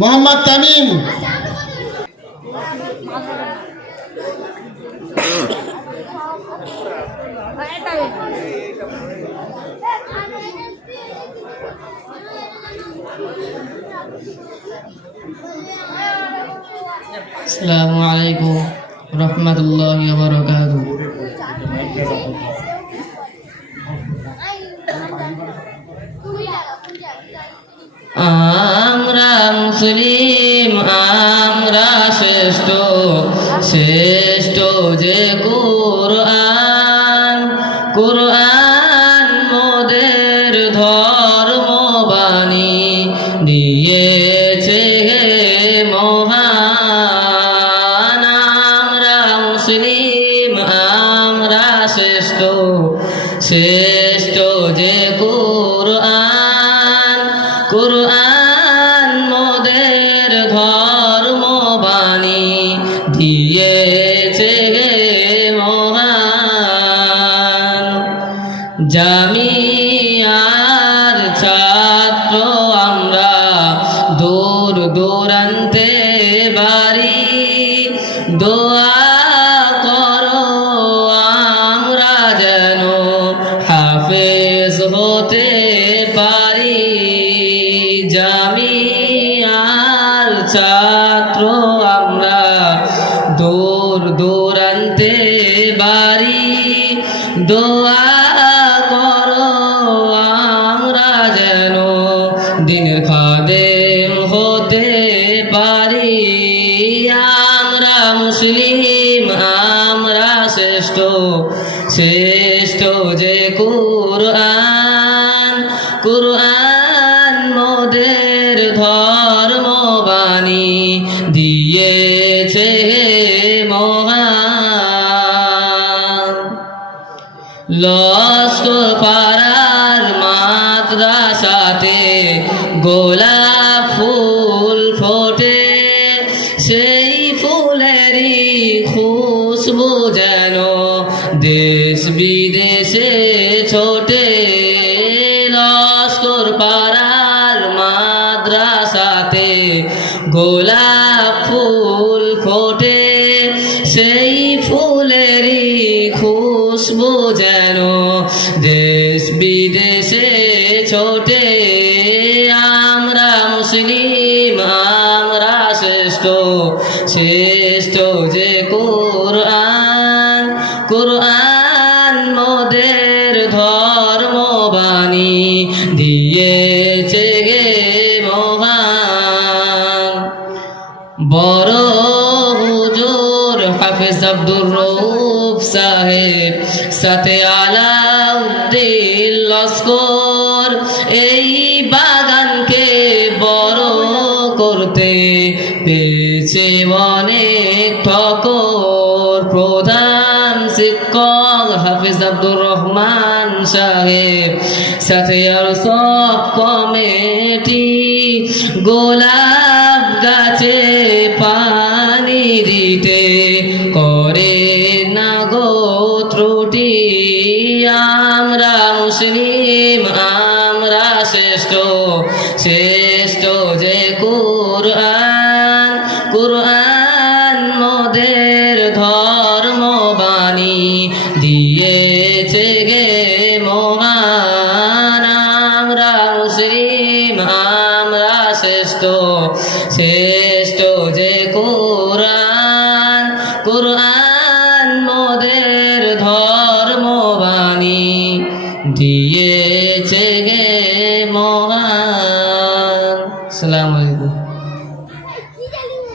মোহাম্মদ তামিম, আসসালামু আলাইকুম রহমতুল্লাহি ওয়া বারাকাতুহু। আমরা মুসলিম, আমরা শ্রেষ্ঠ, শ্রেষ্ঠ যে কুরআন, কুরআন মোদের ধর্মবাণী দিয়েছে মহান। আমরা মুসলিম, আমরা শ্রেষ্ঠ, শ্রেষ্ঠ যে কুরআন, কুরআন মোদের ধর্মবাণী দিয়েছে মহান। জামিয়ার ছাত্র আমরা, দূর দূরান্তে বাড়ি, দোয়া করো আমরা যেন হাফেজ হতে পারি। জামিয়ার ছাত্র আমরা, দূর দূরান্তে বাড়ি, দোয়া করো আমরা যেন দিনের খাদেম হতে পারি। আমরা মুসলিম, আমরা শ্রেষ্ঠ, শ্রেষ্ঠ যে কুরআন, কুরআন মোদের ধর্মবাণী দিয়েছে মহান। লস্কর পাড়ার মাদ্রাসাতে গোলাপ ফুল ফোটে, সেই ফুলেরই খুশবু যেন দেশ বিদেশে ছোটে। লস্কর পাড়ার মাদ্রাসাতে গোলাপ ফুল ফোটে, সেই ফুলেরই খুশবু যেন দেশ বিদেশে ছোটে। আমরা মুসলিম, আমরা শ্রেষ্ঠ, শ্রেষ্ঠ যে কুরআন, কুরআন মোদের ধর্মবাণী দিয়েছে মহান। বড় হুজুর হাফেজ আব্দুর রউফ সাহেব, সাথে আলাউদ্দিন লস্কর এই বাগানকে বড় করতে পেয়েছে অনেক ঠকর। প্রধান শিক্ষক হাফেজ আব্দুর রহমান সাহেব, সাথে আর সব কমিটি গোলাপ গাছে পানি দিতে করে না গো ত্রুটি। আমরা মুসলিম, আমরা শ্রেষ্ঠ, শ্রেষ্ঠ যে কুরআন, কুরআন মোদের ধর্মবাণী দিয়েছে মহান। আমরা মুসলিম, আমরা শ্রেষ্ঠ, শ্রেষ্ঠ যে কুরআন, কুরআন মোদের ধর্মবাণী দিয়েছে মহান। আসসালামু